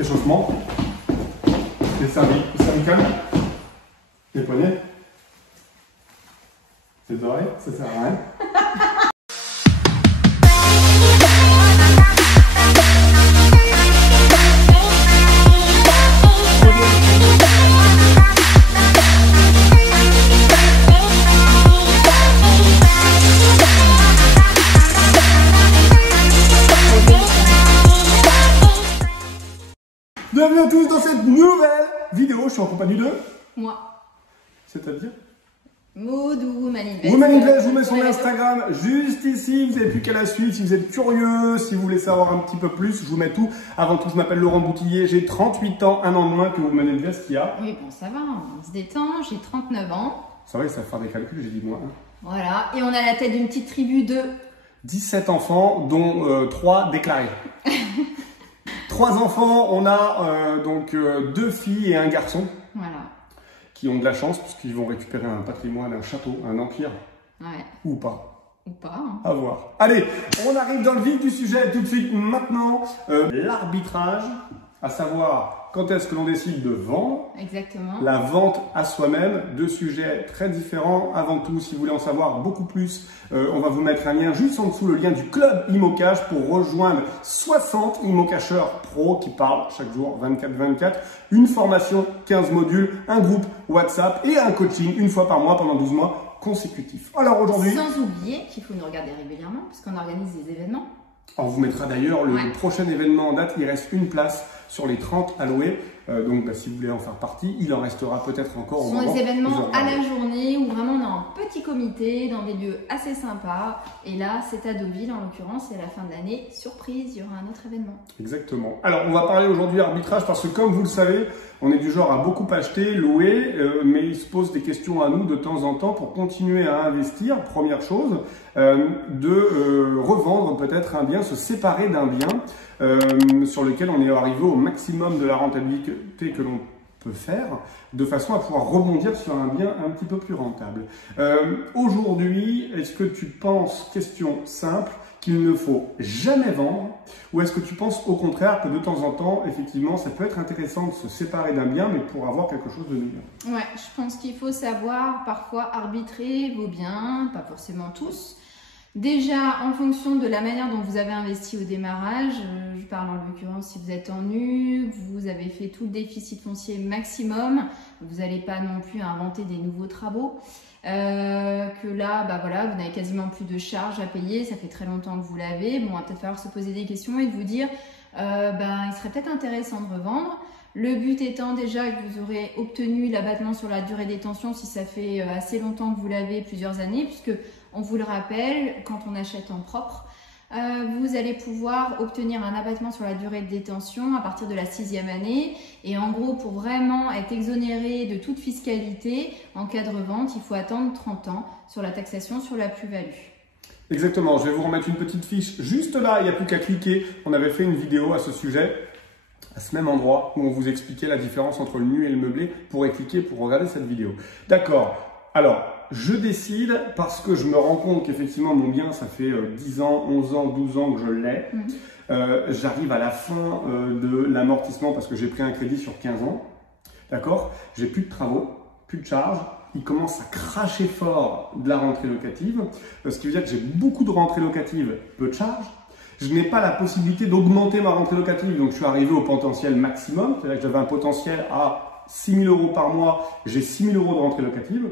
échauffement, les cervicales, les poignets, les oreilles, ça sert à rien. Bienvenue à tous dans cette nouvelle vidéo. Je suis en compagnie de... Moi. C'est-à-dire Maud ou Woman Invest. Woman Invest, je vous mets son Instagram juste ici. Vous n'avez plus qu'à la suite. Si vous êtes curieux, si vous voulez savoir un petit peu plus, je vous mets tout. Avant tout, je m'appelle Laurent Boutillier. J'ai 38 ans, un an de moins que Woman Invest qui a. Oui, bon, ça va, on se détend. J'ai 39 ans. C'est vrai, ça va faire des calculs, j'ai dit moins. Voilà, et on a la tête d'une petite tribu de 17 enfants, dont 3 déclarés. 3 enfants, on a donc 2 filles et un garçon. Voilà. Qui ont de la chance puisqu'ils vont récupérer un patrimoine, un château, un empire. Ouais. Ou pas. Ou pas. Hein. À voir. Allez, on arrive dans le vif du sujet tout de suite maintenant. L'arbitrage, à savoir quand est-ce que l'on décide de vendre. Exactement. La vente à soi-même, 2 sujets très différents. Avant tout, si vous voulez en savoir beaucoup plus, on va vous mettre un lien juste en dessous, le lien du club ImoCash pour rejoindre 60 ImoCasheurs pro qui parlent chaque jour 24/24. Une formation, 15 modules, un groupe WhatsApp et un coaching une fois par mois pendant 12 mois consécutifs. Alors aujourd'hui... Sans oublier qu'il faut nous regarder régulièrement puisqu'on organise des événements. On vous mettra d'ailleurs le prochain événement en date. Il reste une place sur les 30 alloués. Donc si vous voulez en faire partie, il en restera peut-être encore. Ce sont des événements à la journée où vraiment on est en petit comité dans des lieux assez sympas. Et là, c'est à Deauville en l'occurrence. Et à la fin de l'année, surprise, il y aura un autre événement. Exactement. Alors, on va parler aujourd'hui arbitrage parce que comme vous le savez, on est du genre à beaucoup acheter, louer, mais il se pose des questions à nous de temps en temps pour continuer à investir. Première chose, de revendre peut-être un bien, se séparer d'un bien sur lequel on est arrivé au maximum de la rentabilité que l'on peut faire, de façon à pouvoir rebondir sur un bien un petit peu plus rentable. Aujourd'hui, est-ce que tu penses, question simple, qu'il ne faut jamais vendre, ou est-ce que tu penses au contraire que de temps en temps, effectivement, ça peut être intéressant de se séparer d'un bien, mais pour avoir quelque chose de mieux? Ouais, je pense qu'il faut savoir parfois arbitrer vos biens, pas forcément tous. Déjà, en fonction de la manière dont vous avez investi au démarrage, je parle en l'occurrence si vous êtes en nu, vous avez fait tout le déficit foncier maximum, vous n'allez pas non plus inventer des nouveaux travaux, que là, bah voilà, vous n'avez quasiment plus de charges à payer, ça fait très longtemps que vous l'avez, bon, il va peut-être falloir se poser des questions et de vous dire, il serait peut-être intéressant de revendre. Le but étant déjà que vous aurez obtenu l'abattement sur la durée de détention si ça fait assez longtemps que vous l'avez, plusieurs années, puisque on vous le rappelle, quand on achète en propre, vous allez pouvoir obtenir un abattement sur la durée de détention à partir de la 6e année. Et en gros, pour vraiment être exonéré de toute fiscalité, en cas de revente, il faut attendre 30 ans sur la taxation sur la plus-value. Exactement, je vais vous remettre une petite fiche juste là, il n'y a plus qu'à cliquer. On avait fait une vidéo à ce sujet, à ce même endroit, où on vous expliquait la différence entre le nu et le meublé. Vous pourrez cliquer pour regarder cette vidéo. D'accord, alors... Je décide parce que je me rends compte qu'effectivement mon bien, ça fait 10 ans, 11 ans, 12 ans que je l'ai. J'arrive à la fin de l'amortissement parce que j'ai pris un crédit sur 15 ans. D'accord? J'ai plus de travaux, plus de charges. Il commence à cracher fort de la rentrée locative. Ce qui veut dire que j'ai beaucoup de rentrées locatives, peu de charges. Je n'ai pas la possibilité d'augmenter ma rentrée locative, donc je suis arrivé au potentiel maximum. C'est-à-dire que j'avais un potentiel à 6 000 € par mois, j'ai 6 000 € de rentrée locative.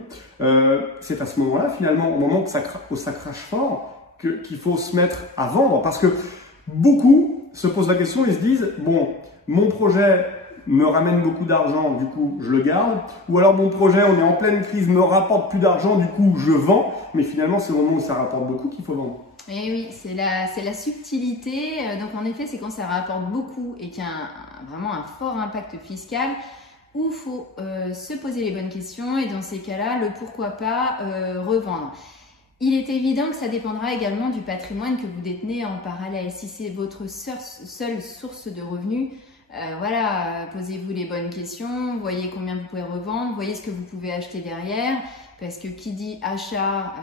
C'est à ce moment-là, finalement, au moment où ça crache fort, qu'il faut se mettre à vendre. Parce que beaucoup se posent la question et se disent, bon, mon projet me ramène beaucoup d'argent, du coup, je le garde. Ou alors, mon projet, on est en pleine crise, me rapporte plus d'argent, du coup, je vends. Mais finalement, c'est au moment où ça rapporte beaucoup qu'il faut vendre. Et oui, c'est la subtilité. Donc, en effet, c'est quand ça rapporte beaucoup et qu'il y a vraiment un fort impact fiscal, où il faut se poser les bonnes questions et dans ces cas-là, le pourquoi pas revendre. Il est évident que ça dépendra également du patrimoine que vous détenez en parallèle. Si c'est votre seule source de revenus, voilà, posez-vous les bonnes questions, voyez combien vous pouvez revendre, voyez ce que vous pouvez acheter derrière, parce que qui dit achat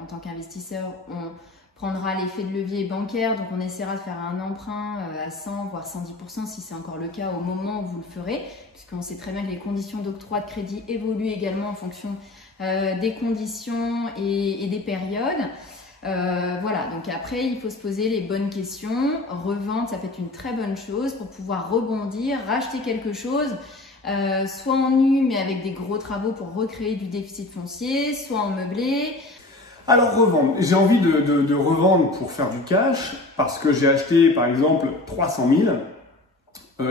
en tant qu'investisseur, on prendra l'effet de levier bancaire, donc on essaiera de faire un emprunt à 100 voire 110% si c'est encore le cas au moment où vous le ferez, puisqu'on sait très bien que les conditions d'octroi de crédit évoluent également en fonction des conditions et des périodes. Voilà, donc après il faut se poser les bonnes questions. Revendre, ça peut être une très bonne chose pour pouvoir rebondir, racheter quelque chose, soit en nu mais avec des gros travaux pour recréer du déficit foncier, soit en meublé. Alors revendre, j'ai envie de revendre pour faire du cash parce que j'ai acheté par exemple 300 000,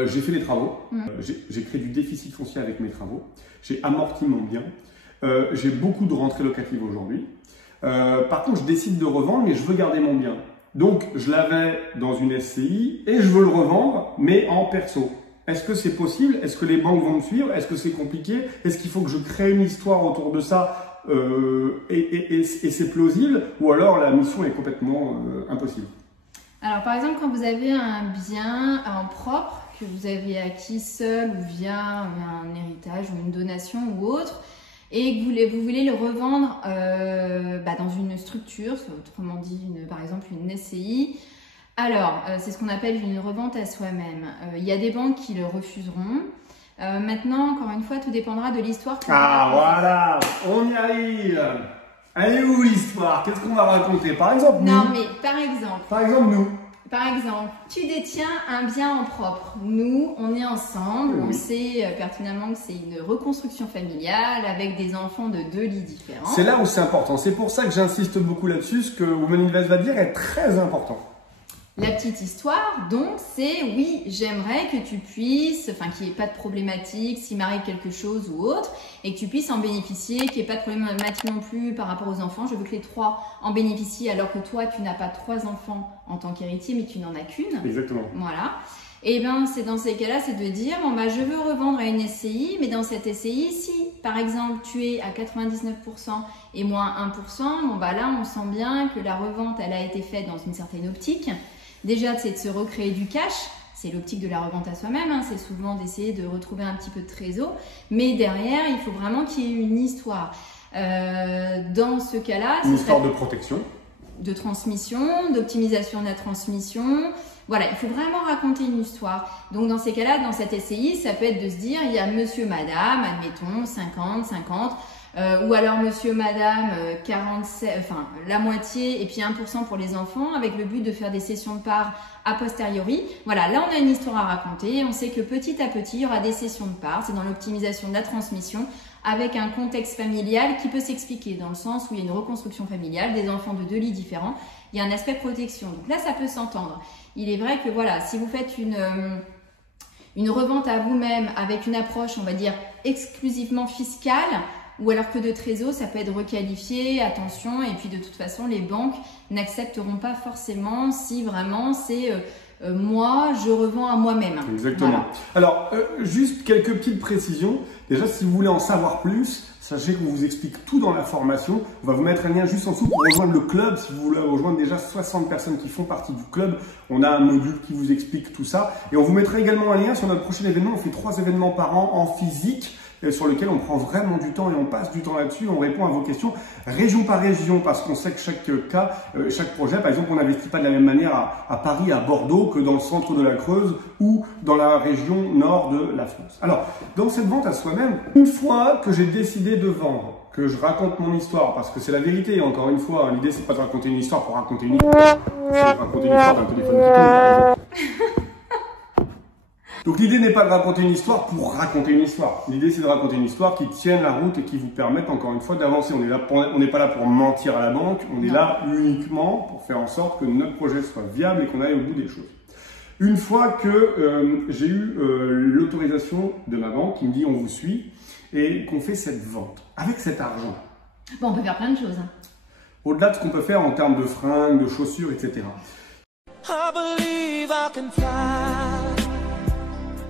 j'ai fait les travaux, j'ai créé du déficit foncier avec mes travaux, j'ai amorti mon bien, j'ai beaucoup de rentrées locatives aujourd'hui. Par contre je décide de revendre mais je veux garder mon bien. Donc je l'avais dans une SCI et je veux le revendre mais en perso. Est-ce que c'est possible? Est-ce que les banques vont me suivre? Est-ce que c'est compliqué? Est-ce qu'il faut que je crée une histoire autour de ça? Et c'est plausible, ou alors la mission est complètement impossible? Alors par exemple, quand vous avez un bien en propre que vous avez acquis seul ou via un héritage ou une donation ou autre, et que vous voulez le revendre dans une structure, autrement dit par exemple une SCI, alors c'est ce qu'on appelle une revente à soi-même. Il y a des banques qui le refuseront. Maintenant, encore une fois, tout dépendra de l'histoire. Ah voilà, on y arrive. Elle est où l'histoire? Qu'est-ce qu'on va raconter? Par exemple, nous. Non, mais par exemple, nous. Par exemple, tu détiens un bien en propre. Nous, on est ensemble, oui. On sait pertinemment que c'est une reconstruction familiale avec des enfants de 2 lits différents. C'est là où c'est important. C'est pour ça que j'insiste beaucoup là-dessus. Ce que Women Invest va dire est très important. La petite histoire, donc, c'est oui, j'aimerais que tu puisses, enfin, qu'il n'y ait pas de problématique, s'il m'arrive quelque chose ou autre, et que tu puisses en bénéficier, qu'il n'y ait pas de problématique non plus par rapport aux enfants. Je veux que les 3 en bénéficient, alors que toi, tu n'as pas 3 enfants en tant qu'héritier, mais tu n'en as qu'une. Exactement. Voilà. Et bien, c'est dans ces cas-là, c'est de dire, bon, bah, je veux revendre à une SCI, mais dans cette SCI, si, par exemple, tu es à 99% et moins 1%, bon, bah, là, on sent bien que la revente, elle a été faite dans une certaine optique. Déjà, c'est de se recréer du cash, c'est l'optique de la revente à soi-même, hein. C'est souvent d'essayer de retrouver un petit peu de trésor, mais derrière, il faut vraiment qu'il y ait une histoire. Dans ce cas-là, une histoire de protection, de transmission, d'optimisation de la transmission. Voilà, il faut vraiment raconter une histoire. Donc dans ces cas-là, dans cette SCI, ça peut être de se dire, il y a monsieur, madame, admettons, 50, 50, ou alors monsieur, madame, 47, enfin la moitié, et puis 1% pour les enfants, avec le but de faire des cessions de parts a posteriori. Voilà, là on a une histoire à raconter, on sait que petit à petit, il y aura des cessions de parts, c'est dans l'optimisation de la transmission, avec un contexte familial qui peut s'expliquer, dans le sens où il y a une reconstruction familiale, des enfants de 2 lits différents, il y a un aspect protection. Donc là, ça peut s'entendre. Il est vrai que voilà, si vous faites une revente à vous-même avec une approche, on va dire, exclusivement fiscale, ou alors que de trésor, ça peut être requalifié, attention, et puis de toute façon, les banques n'accepteront pas forcément si vraiment c'est moi, je revends à moi-même. Exactement. Voilà. Alors, juste quelques petites précisions. Déjà, si vous voulez en savoir plus, sachez qu'on vous explique tout dans la formation. On va vous mettre un lien juste en dessous pour rejoindre le club. Si vous voulez rejoindre déjà 60 personnes qui font partie du club, on a un module qui vous explique tout ça. Et on vous mettra également un lien sur notre prochain événement. On fait 3 événements par an en physique, sur lequel on prend vraiment du temps et on passe du temps là-dessus, on répond à vos questions région par région, parce qu'on sait que chaque cas, chaque projet, par exemple, on n'investit pas de la même manière à Paris, à Bordeaux, que dans le centre de la Creuse ou dans la région nord de la France. Alors, dans cette vente à soi-même, une fois que j'ai décidé de vendre, que je raconte mon histoire, parce que c'est la vérité, encore une fois, l'idée c'est pas de raconter une histoire pour raconter une histoire, c'est de raconter une histoire d'un téléphone qui tombe, par exemple. Donc l'idée n'est pas de raconter une histoire pour raconter une histoire. L'idée c'est de raconter une histoire qui tienne la route et qui vous permette encore une fois d'avancer. On n'est pas là pour mentir à la banque, on est là uniquement pour faire en sorte que notre projet soit viable et qu'on aille au bout des choses. Une fois que j'ai eu l'autorisation de ma banque qui me dit on vous suit et qu'on fait cette vente avec cet argent. Bon, on peut faire plein de choses. Hein. Au-delà de ce qu'on peut faire en termes de fringues, de chaussures, etc. I believe I can fly.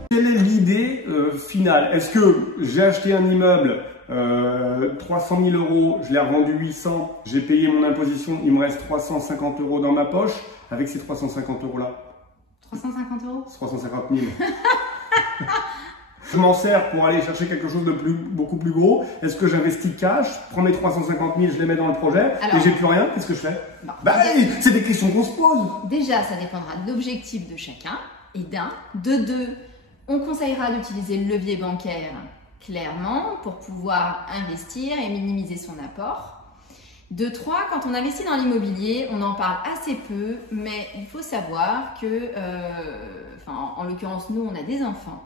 Quelle est l'idée finale? Est-ce que j'ai acheté un immeuble 300 000 €, je l'ai revendu 800, j'ai payé mon imposition, il me reste 350 € dans ma poche, avec ces 350 € là? 350 €? 350 000. Je m'en sers pour aller chercher quelque chose de beaucoup plus gros. Est-ce que j'investis cash, je prends mes 350 000, je les mets dans le projet et j'ai plus rien? Qu'est-ce que je fais? C'est des questions qu'on se pose. Déjà, ça dépendra de l'objectif de chacun et d'un. De deux, on conseillera d'utiliser le levier bancaire clairement pour pouvoir investir et minimiser son apport. De 3, quand on investit dans l'immobilier, on en parle assez peu, mais il faut savoir que, en l'occurrence, nous, on a des enfants.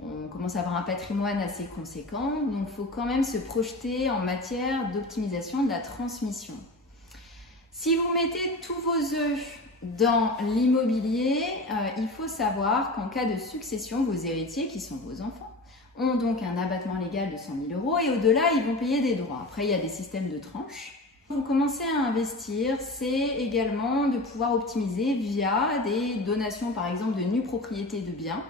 On commence à avoir un patrimoine assez conséquent, donc il faut quand même se projeter en matière d'optimisation de la transmission. Si vous mettez tous vos œufs dans l'immobilier, il faut savoir qu'en cas de succession, vos héritiers, qui sont vos enfants, ont donc un abattement légal de 100 000 € et au-delà, ils vont payer des droits. Après, il y a des systèmes de tranches. Vous commencez à investir, c'est également de pouvoir optimiser via des donations, par exemple, de nue propriété de biens.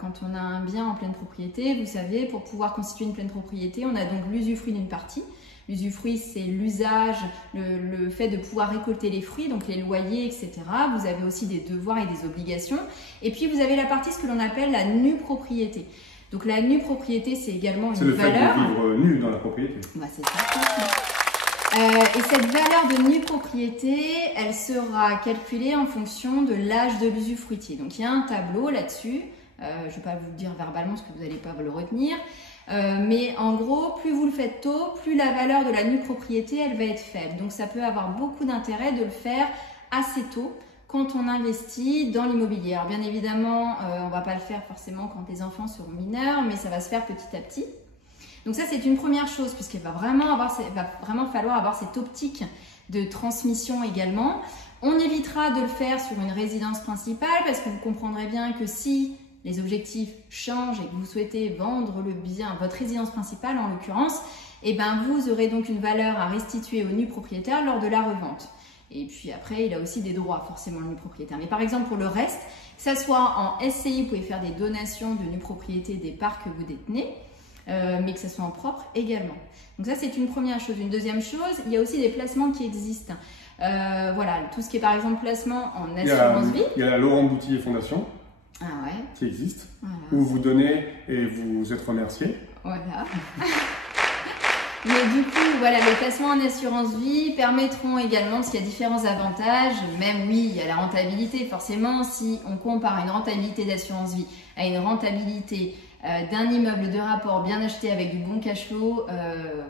Quand on a un bien en pleine propriété, vous savez, pour pouvoir constituer une pleine propriété, on a donc l'usufruit d'une partie. L'usufruit, c'est l'usage, le fait de pouvoir récolter les fruits, donc les loyers, etc. Vous avez aussi des devoirs et des obligations. Et puis, vous avez la partie, ce que l'on appelle la nue propriété. Donc, la nue propriété, c'est également une valeur. C'est le fait de vivre nu dans la propriété. Bah, c'est ça. Et cette valeur de nue propriété, elle sera calculée en fonction de l'âge de l'usufruitier. Donc, il y a un tableau là-dessus. Je ne vais pas vous le dire verbalement parce que vous n'allez pas le retenir. Mais en gros, plus vous le faites tôt, plus la valeur de la nue propriété, elle va être faible. Donc, ça peut avoir beaucoup d'intérêt de le faire assez tôt quand on investit dans l'immobilier. Alors, bien évidemment, on ne va pas le faire forcément quand les enfants seront mineurs, mais ça va se faire petit à petit. Donc ça, c'est une première chose, puisqu'il va vraiment falloir avoir cette optique de transmission également. On évitera de le faire sur une résidence principale, parce que vous comprendrez bien que si les objectifs changent et que vous souhaitez vendre le bien, votre résidence principale en l'occurrence, eh ben vous aurez donc une valeur à restituer au nu propriétaire lors de la revente. Et puis après, il a aussi des droits, forcément, le nu propriétaire. Mais par exemple, pour le reste, que ça soit en SCI, vous pouvez faire des donations de nue propriété des parts que vous détenez, mais que ce soit en propre également. Donc ça, c'est une première chose. Une deuxième chose, il y a aussi des placements qui existent. Voilà, tout ce qui est par exemple placement en assurance vie. Il y a la Laurent Boutillier Fondation qui existe, où vous donnez et vous êtes remercié. Voilà. Mais du coup, voilà, les placements en assurance vie permettront également, parce qu'il y a différents avantages, même oui, il y a la rentabilité, forcément, si on compare une rentabilité d'assurance vie à une rentabilité d'un immeuble de rapport bien acheté avec du bon cash flow,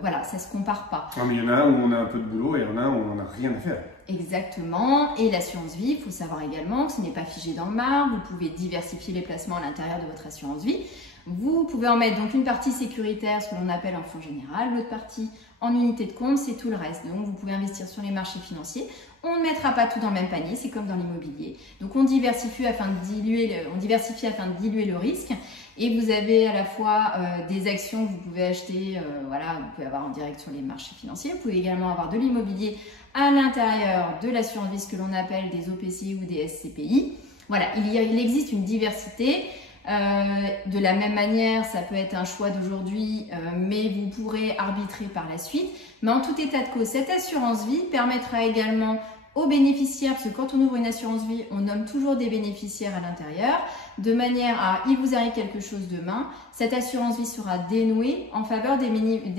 voilà, ça se compare pas. Non, mais il y en a un où on a un peu de boulot et il y en a un où on n'a rien à faire. Exactement, et l'assurance vie, il faut savoir également que ce n'est pas figé dans le marbre, vous pouvez diversifier les placements à l'intérieur de votre assurance vie. Vous pouvez en mettre donc une partie sécuritaire, ce que l'on appelle en fonds général, l'autre partie en unité de compte, c'est tout le reste. Donc vous pouvez investir sur les marchés financiers. On ne mettra pas tout dans le même panier, c'est comme dans l'immobilier. Donc on diversifie afin de diluer le risque. Et vous avez à la fois des actions que vous pouvez acheter, voilà, vous pouvez avoir en direct sur les marchés financiers. Vous pouvez également avoir de l'immobilier à l'intérieur de l'assurance vie, ce que l'on appelle des OPCI ou des SCPI. Voilà, il existe une diversité. De la même manière, ça peut être un choix d'aujourd'hui, mais vous pourrez arbitrer par la suite. Mais en tout état de cause, cette assurance vie permettra également aux bénéficiaires, parce que quand on ouvre une assurance vie, on nomme toujours des bénéficiaires à l'intérieur, de manière à, il vous arrive quelque chose demain, cette assurance vie sera dénouée en faveur des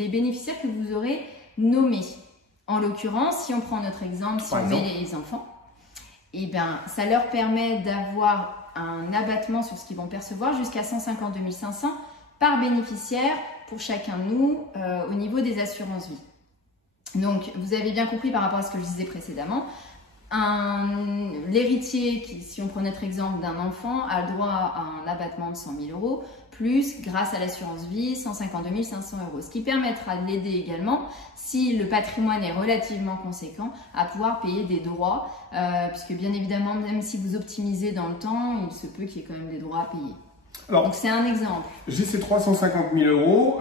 bénéficiaires que vous aurez nommés. En l'occurrence, si on prend notre exemple, si on met les enfants, eh ben, ça leur permet d'avoir un abattement sur ce qu'ils vont percevoir jusqu'à 152 500 par bénéficiaire pour chacun de nous au niveau des assurances vie. Donc, vous avez bien compris par rapport à ce que je disais précédemment, l'héritier, si on prend notre exemple d'un enfant, a le droit à un abattement de 100 000 €, plus, grâce à l'assurance vie, 152 500 €. Ce qui permettra de l'aider également, si le patrimoine est relativement conséquent, à pouvoir payer des droits, puisque bien évidemment, même si vous optimisez dans le temps, il se peut qu'il y ait quand même des droits à payer. Alors, donc c'est un exemple. J'ai ces 350 000 €,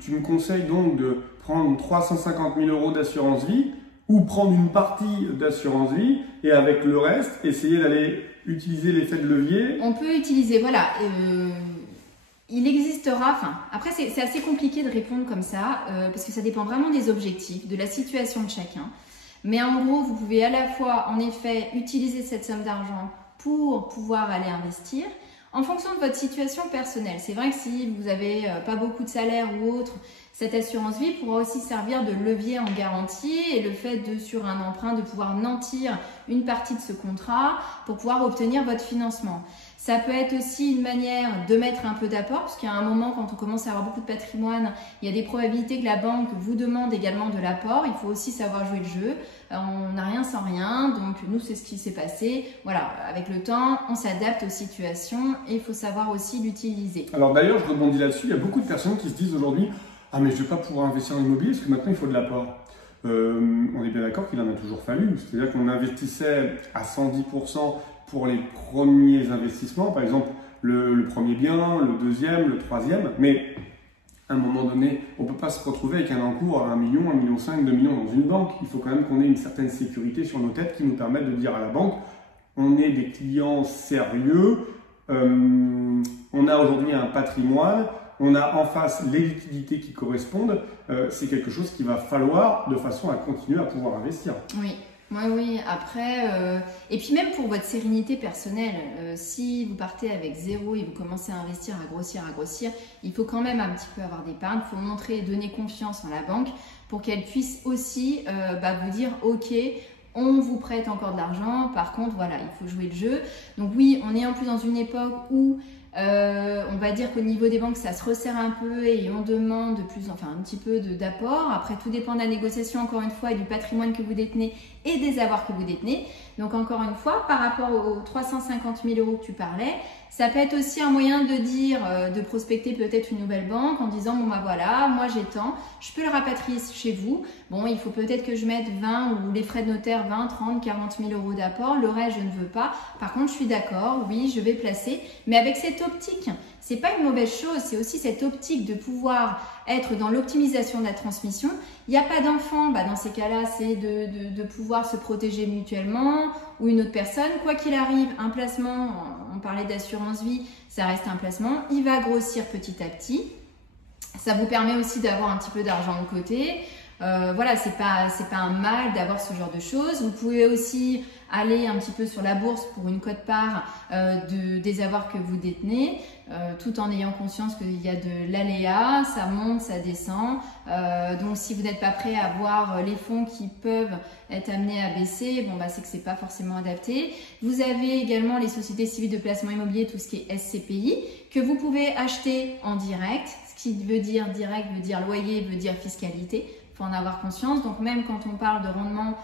tu me conseilles donc de prendre 350 000 € d'assurance vie, ou prendre une partie d'assurance vie et avec le reste, essayer d'aller utiliser l'effet de levier. On peut utiliser, voilà, il existera, enfin, après c'est assez compliqué de répondre comme ça, parce que ça dépend vraiment des objectifs, de la situation de chacun. Mais en gros, vous pouvez à la fois, en effet, utiliser cette somme d'argent pour pouvoir aller investir. en fonction de votre situation personnelle. C'est vrai que si vous n'avez pas beaucoup de salaire ou autre, cette assurance vie pourra aussi servir de levier en garantie et le fait de, sur un emprunt, de pouvoir nantir une partie de ce contrat pour pouvoir obtenir votre financement. Ça peut être aussi une manière de mettre un peu d'apport, parce qu'à un moment, quand on commence à avoir beaucoup de patrimoine, il y a des probabilités que la banque vous demande également de l'apport. Il faut aussi savoir jouer le jeu. On n'a rien sans rien, donc nous, c'est ce qui s'est passé. Voilà, avec le temps, on s'adapte aux situations et il faut savoir aussi l'utiliser. Alors d'ailleurs, je rebondis là-dessus, il y a beaucoup de personnes qui se disent aujourd'hui « Ah mais je ne vais pas pouvoir investir en immobilier parce que maintenant il faut de l'apport ». On est bien d'accord qu'il en a toujours fallu, c'est-à-dire qu'on investissait à 110% pour les premiers investissements, par exemple le premier bien, le deuxième, le troisième, mais à un moment donné, on ne peut pas se retrouver avec un encours à 1 million, 1,5 million, 2 millions dans une banque. Il faut quand même qu'on ait une certaine sécurité sur nos têtes qui nous permette de dire à la banque on est des clients sérieux, on a aujourd'hui un patrimoine, on a en face les liquidités qui correspondent, c'est quelque chose qu'il va falloir de façon à continuer à pouvoir investir. Oui. Oui, après, et puis même pour votre sérénité personnelle, si vous partez avec zéro et vous commencez à investir, à grossir, il faut quand même un petit peu avoir d'épargne, il faut montrer et donner confiance en la banque pour qu'elle puisse aussi vous dire « Ok, on vous prête encore de l'argent, par contre, voilà, il faut jouer le jeu. » Donc oui, on est en plus dans une époque où on va dire qu'au niveau des banques, ça se resserre un peu et on demande un petit peu d'apport. Après, tout dépend de la négociation, encore une fois, et du patrimoine que vous détenez et des avoirs que vous détenez. Donc, encore une fois, par rapport aux 350 000 € que tu parlais, ça peut être aussi un moyen de dire, de prospecter peut-être une nouvelle banque en disant, bon bah voilà, moi j'ai tant, je peux le rapatrier chez vous. Bon, il faut peut-être que je mette 20 ou les frais de notaire 20, 30, 40 000 € d'apport. Le reste, je ne veux pas. Par contre, je suis d'accord, oui, je vais placer. Mais avec cette optique, c'est pas une mauvaise chose, c'est aussi cette optique de pouvoir être dans l'optimisation de la transmission. Il n'y a pas d'enfant, dans ces cas-là, c'est de pouvoir se protéger mutuellement ou une autre personne. Quoi qu'il arrive, un placement, on parlait d'assurance vie, ça reste un placement, il va grossir petit à petit. Ça vous permet aussi d'avoir un petit peu d'argent de côté. Voilà, c'est pas un mal d'avoir ce genre de choses. Vous pouvez aussi aller un petit peu sur la bourse pour une quote-part des avoirs que vous détenez, tout en ayant conscience qu'il y a de l'aléa, ça monte, ça descend. Donc si vous n'êtes pas prêt à voir les fonds qui peuvent être amenés à baisser, c'est que c'est pas forcément adapté. Vous avez également les sociétés civiles de placement immobilier, tout ce qui est SCPI, que vous pouvez acheter en direct. Ce qui veut dire direct, veut dire loyer, veut dire fiscalité. Il faut en avoir conscience. Donc même quand on parle de rendement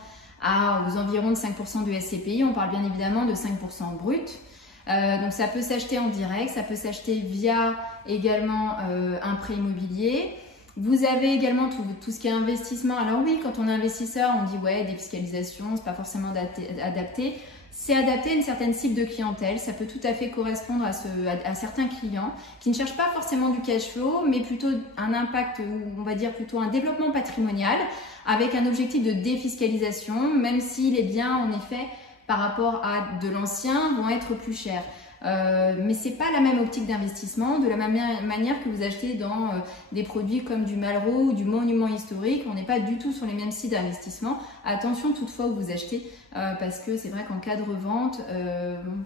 aux environs de 5% du SCPI, on parle bien évidemment de 5% brut. Donc ça peut s'acheter en direct, ça peut s'acheter via également un prêt immobilier. Vous avez également tout ce qui est investissement. Alors oui, quand on est investisseur, on dit ouais, défiscalisation, c'est pas forcément adapté. C'est adapté à une certaine cible de clientèle. Ça peut tout à fait correspondre à certains clients qui ne cherchent pas forcément du cash flow, mais plutôt un impact, ou on va dire plutôt un développement patrimonial avec un objectif de défiscalisation, même si les biens, en effet, par rapport à de l'ancien, vont être plus chers. Mais c'est pas la même optique d'investissement, de la même manière que vous achetez dans des produits comme du Malraux ou du monument historique. On n'est pas du tout sur les mêmes sites d'investissement. Attention toutefois où vous achetez, parce que c'est vrai qu'en cas de revente,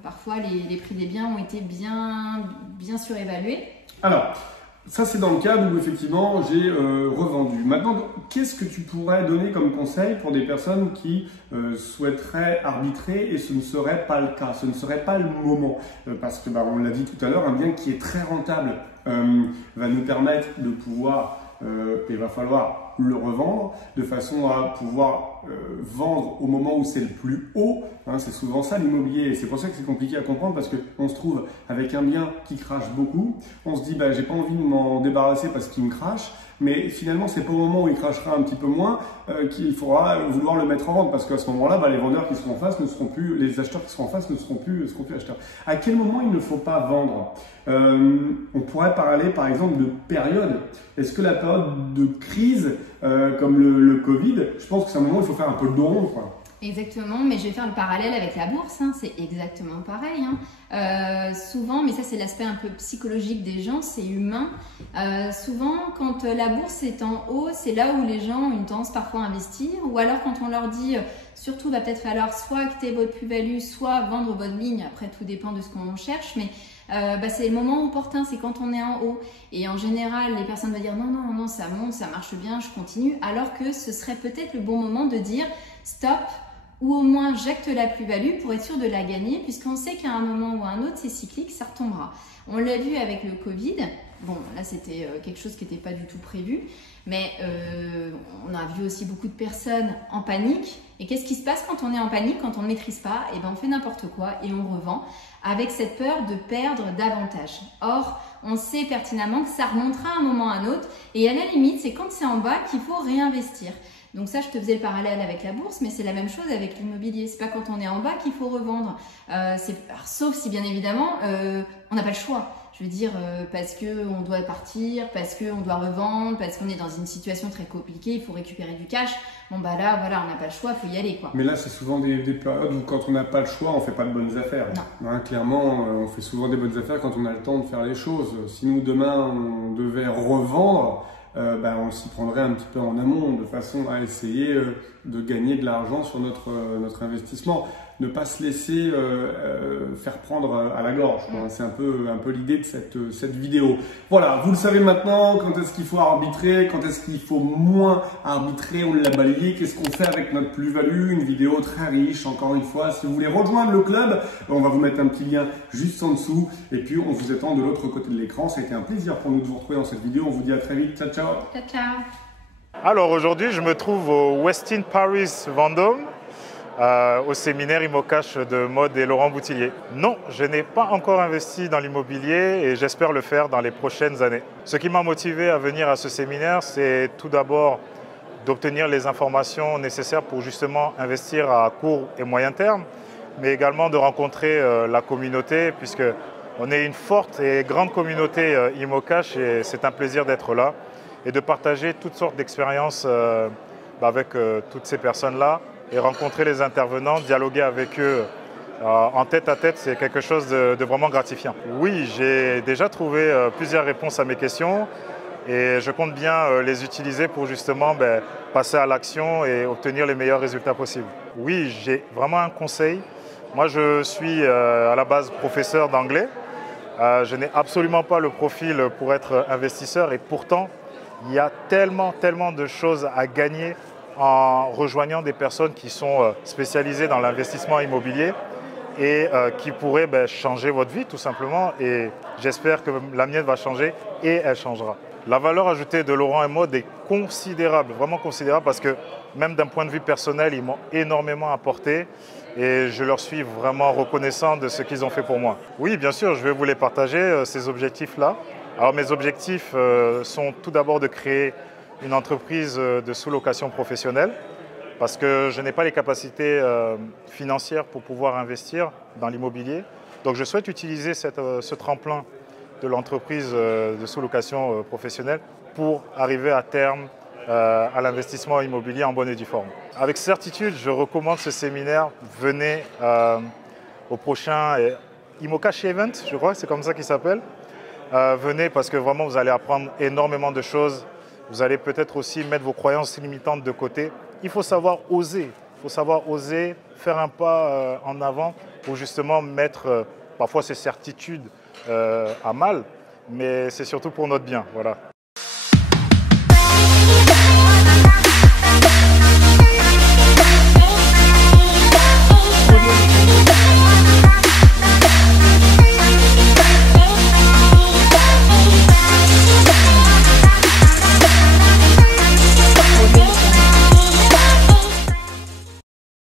parfois les prix des biens ont été bien surévalués. Alors, ça c'est dans le cadre où effectivement j'ai revendu. Maintenant, qu'est-ce que tu pourrais donner comme conseil pour des personnes qui souhaiteraient arbitrer et ce ne serait pas le cas, ce ne serait pas le moment, parce que on l'a dit tout à l'heure, un bien qui est très rentable va nous permettre de pouvoir, il va falloir le revendre de façon à pouvoir vendre au moment où c'est le plus haut. Hein, c'est souvent ça l'immobilier et c'est pour ça que c'est compliqué à comprendre parce qu'on se trouve avec un bien qui crache beaucoup. On se dit j'ai pas envie de m'en débarrasser parce qu'il me crache, mais finalement c'est pas au moment où il crachera un petit peu moins qu'il faudra vouloir le mettre en vente parce qu'à ce moment-là les vendeurs qui seront en face ne seront plus, les acheteurs qui seront en face ne seront plus acheteurs. À quel moment il ne faut pas vendre? On pourrait parler par exemple de période. Est-ce que la période de crise comme le Covid, je pense que c'est un moment où il faut faire un peu le dos rond, quoi. Exactement, mais je vais faire le parallèle avec la bourse, c'est exactement pareil. Souvent, mais ça c'est l'aspect un peu psychologique des gens, c'est humain. Souvent, quand la bourse est en haut, c'est là où les gens ont une tendance parfois à investir, ou alors quand on leur dit, surtout va peut-être falloir soit acter votre plus-value, soit vendre votre ligne, après tout dépend de ce qu'on cherche, mais c'est le moment opportun, c'est quand on est en haut. Et en général, les personnes vont dire non, non, non, ça monte, ça marche bien, je continue. Alors que ce serait peut-être le bon moment de dire stop, ou au moins jacte la plus-value pour être sûr de la gagner, puisqu'on sait qu'à un moment ou à un autre, c'est cyclique, ça retombera. On l'a vu avec le Covid. Bon, là, c'était quelque chose qui n'était pas du tout prévu, mais on a vu aussi beaucoup de personnes en panique. Et qu'est-ce qui se passe quand on est en panique, quand on ne maîtrise pas? Eh ben, on fait n'importe quoi et on revend avec cette peur de perdre davantage. Or, on sait pertinemment que ça remontera à un moment ou à un autre. Et à la limite, c'est quand c'est en bas qu'il faut réinvestir. Donc ça, je te faisais le parallèle avec la bourse, mais c'est la même chose avec l'immobilier. C'est pas quand on est en bas qu'il faut revendre. Sauf si, bien évidemment, on n'a pas le choix. Je veux dire, parce qu'on doit partir, parce qu'on doit revendre, parce qu'on est dans une situation très compliquée, il faut récupérer du cash. Bon, bah là, voilà, on n'a pas le choix, il faut y aller, quoi. Mais là, c'est souvent des périodes où quand on n'a pas le choix, on ne fait pas de bonnes affaires. Non. Hein, clairement, on fait souvent des bonnes affaires quand on a le temps de faire les choses. Si nous, demain, on devait revendre, on s'y prendrait un petit peu en amont, de façon à essayer de gagner de l'argent sur notre investissement. Ne pas se laisser faire prendre à la gorge. C'est un peu l'idée de cette vidéo. Voilà, vous le savez maintenant, quand est-ce qu'il faut arbitrer, quand est-ce qu'il faut moins arbitrer, on l'a balayé, qu'est-ce qu'on fait avec notre plus-value, une vidéo très riche, encore une fois. Si vous voulez rejoindre le club, on va vous mettre un petit lien juste en dessous et puis on vous attend de l'autre côté de l'écran. Ça a été un plaisir pour nous de vous retrouver dans cette vidéo. On vous dit à très vite. Ciao, ciao. Ciao, ciao. Alors aujourd'hui, je me trouve au Westin Paris Vendôme, au séminaire ImoCash de Maud et Laurent Boutillier. Non, je n'ai pas encore investi dans l'immobilier et j'espère le faire dans les prochaines années. Ce qui m'a motivé à venir à ce séminaire, c'est tout d'abord d'obtenir les informations nécessaires pour justement investir à court et moyen terme, mais également de rencontrer la communauté, puisque on est une forte et grande communauté ImoCash et c'est un plaisir d'être là et de partager toutes sortes d'expériences avec toutes ces personnes-là et rencontrer les intervenants, dialoguer avec eux en tête à tête, c'est quelque chose de vraiment gratifiant. Oui, j'ai déjà trouvé plusieurs réponses à mes questions et je compte bien les utiliser pour justement passer à l'action et obtenir les meilleurs résultats possibles. Oui, j'ai vraiment un conseil. Moi, je suis à la base professeur d'anglais. Je n'ai absolument pas le profil pour être investisseur et pourtant, il y a tellement de choses à gagner en rejoignant des personnes qui sont spécialisées dans l'investissement immobilier et qui pourraient changer votre vie tout simplement. Et j'espère que la mienne va changer et elle changera. La valeur ajoutée de Laurent et Maud est considérable, vraiment considérable, parce que même d'un point de vue personnel, ils m'ont énormément apporté et je leur suis vraiment reconnaissant de ce qu'ils ont fait pour moi. Oui, bien sûr, je vais vous les partager, ces objectifs-là. Alors mes objectifs sont tout d'abord de créer une entreprise de sous-location professionnelle parce que je n'ai pas les capacités financières pour pouvoir investir dans l'immobilier. Donc je souhaite utiliser ce tremplin de l'entreprise de sous-location professionnelle pour arriver à terme à l'investissement immobilier en bonne et due forme. Avec certitude, je recommande ce séminaire. Venez au prochain ImoCash Event, je crois, c'est comme ça qu'il s'appelle. Venez parce que vraiment vous allez apprendre énormément de choses. Vous allez peut-être aussi mettre vos croyances limitantes de côté. Il faut savoir oser. Il faut savoir oser faire un pas en avant pour justement mettre parfois ces certitudes à mal. Mais c'est surtout pour notre bien. Voilà.